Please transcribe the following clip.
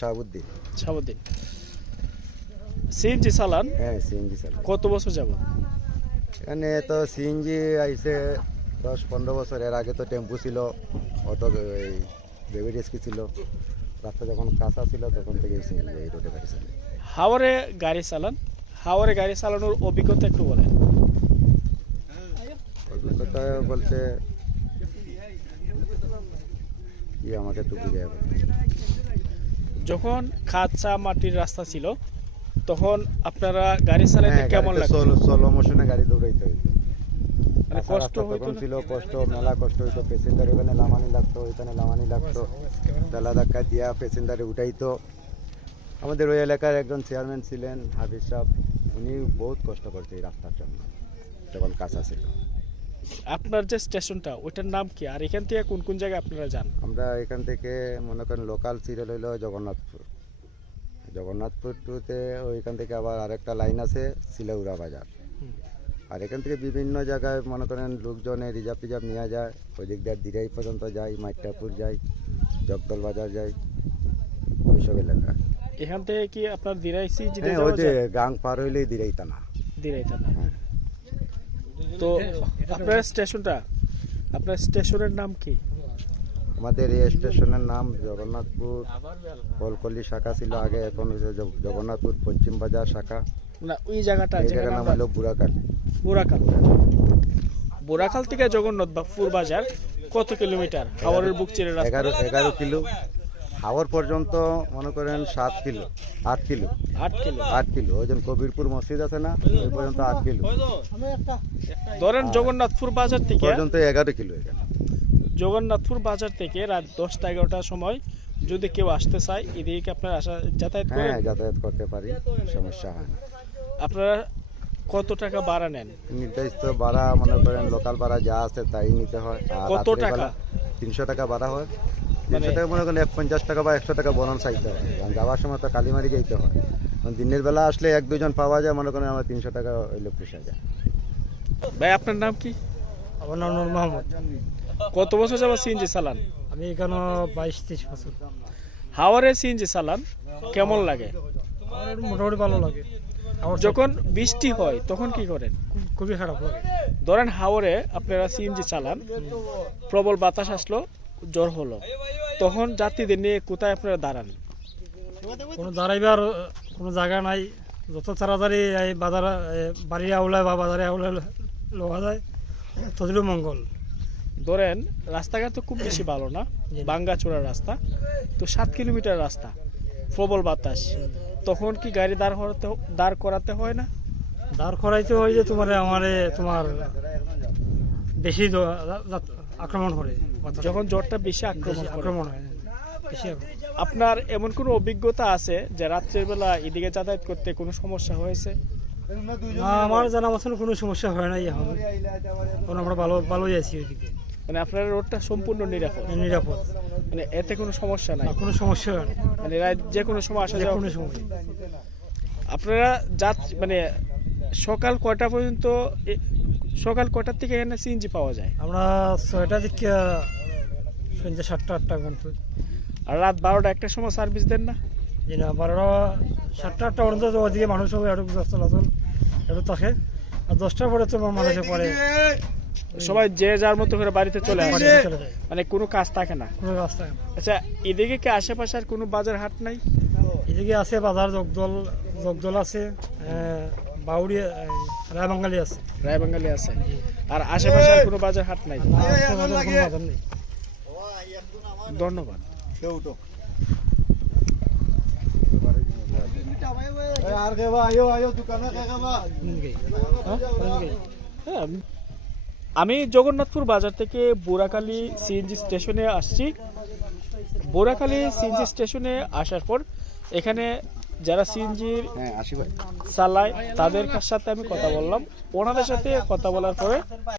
Shahabuddin. Shahabuddin CNG চালান? হ্যাঁ, CNG চালান। কত বছর যাব? এখানে তো সিএনজি আইছে 10-15 বছর। এর আগে তো টেম্পু ছিল, অটো, এই বেবি রেস্কি ছিল। রাস্তা যখন কাঁচা ছিল তখন থেকে সিএনজি এই রোডে গাড়ি চালায়। হাওরে গাড়ি চালান, হাওরে গাড়ি চালানোর অভিজ্ঞতা একটু বলেন। অভিজ্ঞতা বলতে কি আমাকে একটু বুঝিয়ে বলেন। যখন কাঁচা মাটির রাস্তা ছিল তখন আপনারা গাড়ি চালাতে কেমন লাগতো? স্লো মোশনে গাড়ি দৌড়াইতে হইতো। মানে কষ্ট হইতো তখন না? ছিল কষ্ট, মেলা কষ্ট হইতো। প্যাসেঞ্জার ওখানে লামানি লাগতো, ওইখানে লামানি লাগতো। তেলা ধাক্কা দিয়া প্যাসেঞ্জারে উঠাইতো। আমাদের ওই এলাকার একজন চেয়ারম্যান ছিলেন হাফিজ সাহেব, উনি বহুত কষ্ট করছে এই রাস্তার জন্য যখন কাঁচা ছিল। আপনার যে স্টেশনটা ওইটার নাম কি, আর এখান থেকে কোন কোন জায়গায় আপনারা যান? আমরা এখান থেকে মনে করেন লোকাল সিরিয়াল হইলো জগন্নাথপুর। জগন্নাথপুর টুতে ওইখান থেকে আবার আরেকটা লাইন আছে সিলাউড়া বাজার। আর এখান থেকে বিভিন্ন জায়গায় মনে করেন লোকজনে রিজার্ভ টিজার্ভ নিয়ে যায়। ওই দিক দিয়ে দিরাই পর্যন্ত যাই, মাইটাপুর যাই, জগদল বাজার যাই, ওইসব এলাকা। এখান থেকে কি আপনার দিরাইছি হ্যাঁ, ওই যে গাং পার হইলেই দিরাই থানা। দিরাইতা না? হ্যাঁ। তো আপনার স্টেশনটা, আপনার স্টেশনের নাম কি? আমাদের এই স্টেশনের নাম জগন্নাথপুর কলকলি শাখা ছিল আগে, এখন হচ্ছে জগন্নাথপুর পশ্চিম বাজার শাখা। না, ওই জায়গাটা এই জায়গার নাম হলো বুড়াকাল। বুড়াখাল। বুড়াখাল থেকে জগন্নাথপুর বাজার কত কিলোমিটার? হাওরের বুক চিরে রাস্তা। 11 কিলো। হাওর পর্যন্ত মনে করেন 7 কিলো, 8 কিলো। 8 কিলো। 8 কিলো। ওই যে কবিরপুর মসজিদ আছে না, ওই পর্যন্ত 8 কিলো ধরেন জগন্নাথপুর বাজার থেকে, পর্যন্ত 11 কিলো এখানে। জগন্নাথপুর বাজার থেকে রাত 10টা-11টার সময় যদি কেউ আসতে চায় এদিকে আপনারা যাতায়াত করেন? হ্যাঁ, যাতায়াত করতে পারি, সমস্যা হয় না। আপনারা কত টাকা ভাড়া নেন? নির্দিষ্ট ভাড়া মনে করেন লোকাল ভাড়া যা আছে তাই নিতে হয়। আর কত টাকা? 300 টাকা ভাড়া হয়। 300 মানে টাকা মনে করেন 50 টাকা বা 100 টাকা বরণ চাইতে হয়, কারণ যাওয়ার সময় তো কালীমারি যেতে হয়। দিনের বেলা আসলে 1-2 জন পাওয়া যায়, মনে করেন আমার 300 টাকা হইলে পোষা যায়। ভাই আপনার নাম কি? আমার নাম নূর মোহাম্মদ। কত বছর যাবত সিএনজি চালান? আমি এখানে 22-23 বছর। হাওরে সিএনজি চালান কেমন লাগে? আমার মোটামুটি ভালো লাগে। আমার যখন বৃষ্টি হয় তখন কি করেন? খুবই খারাপ লাগে। ধরেন হাওরে আপনারা সিএনজি চালান, প্রবল বাতাস আসলো, জ্বর হলো, তখন যাত্রীদের নিয়ে কোথায় আপনারা দাঁড়ান? কোনো দাঁড়াইবার কোনো জায়গা নাই। যত তাড়াতাড়ি এই বাজার বাড়ি আউলায় বা বাজারে আউলায় লওয়া যায় ততটুকু মঙ্গল। ধরেন রাস্তাঘাট তো খুব বেশি ভালো না, ভাঙ্গাচোরা রাস্তা, তো 7 কিলোমিটার রাস্তা, প্রবল বাতাস, তখন কি গাড়ি দাঁড় করাতে হয় না? দাঁড় করাইতে হয় যে তোমার বেশি আক্রমণ করে, যখন জ্বরটা বেশি আক্রমণ হয় বেশি আপনার এমন কোনো অভিজ্ঞতা আছে যে রাত্রের বেলা এদিকে যাতায়াত করতে কোনো সমস্যা হয়েছে? না, আমার জানা মতন কোনো সমস্যা হয় নাই এখন। আমরা ভালোই আছি ওইদিকে। মানে আপনার রোডটা সম্পূর্ণ নিরাপদ? নিরাপদ, মানে এতে কোনো সমস্যা নাই? কোনো সমস্যা হয় না। মানে যে কোনো সময় আসা যাওয়া? কোনো সময়। আপনারা মানে সকাল কয়টা পর্যন্ত, সকাল কয়টার থেকে এখানে সিএনজি পাওয়া যায়? আমরা 6টা থেকে সন্ধ্যা 7টা-8টা পর্যন্ত। আর রাত 12টা-1টার সময় সার্ভিস দেন না? জি না, 12টা 7টা-8টা পর্যন্ত ওদিকে মানুষ হবে, একটু চলাচল একটু থাকে। আর 10টার পরে তো মানুষে পরে সবাই যে যার মতো করে বাড়িতে চলে আসে, বাড়িতে চলে যায়, মানে কোনো কাজ থাকে না? কোনো রাস্তায় না। আচ্ছা, এদিকে কি আশেপাশে আর কোনো বাজার হাট নাই? এদিকে আছে বাজার, জগদল আছে, বাউরি, রায়বাঙ্গালি আছে। রায়বাঙ্গালি আছে, আর আশেপাশে আর কোনো বাজার হাট নাই? কোনো বাজার নেই। ধন্যবাদ। হ্যাঁ, আমি জগন্নাথপুর বাজার থেকে বোরাখালী সিএনজি স্টেশনে আসছি। বোরাখালী সিএনজি স্টেশনে আসার পর এখানে যারা সিএনজির চালায় তাদের সাথে আমি কথা বললাম। ওনাদের সাথে কথা বলার পরে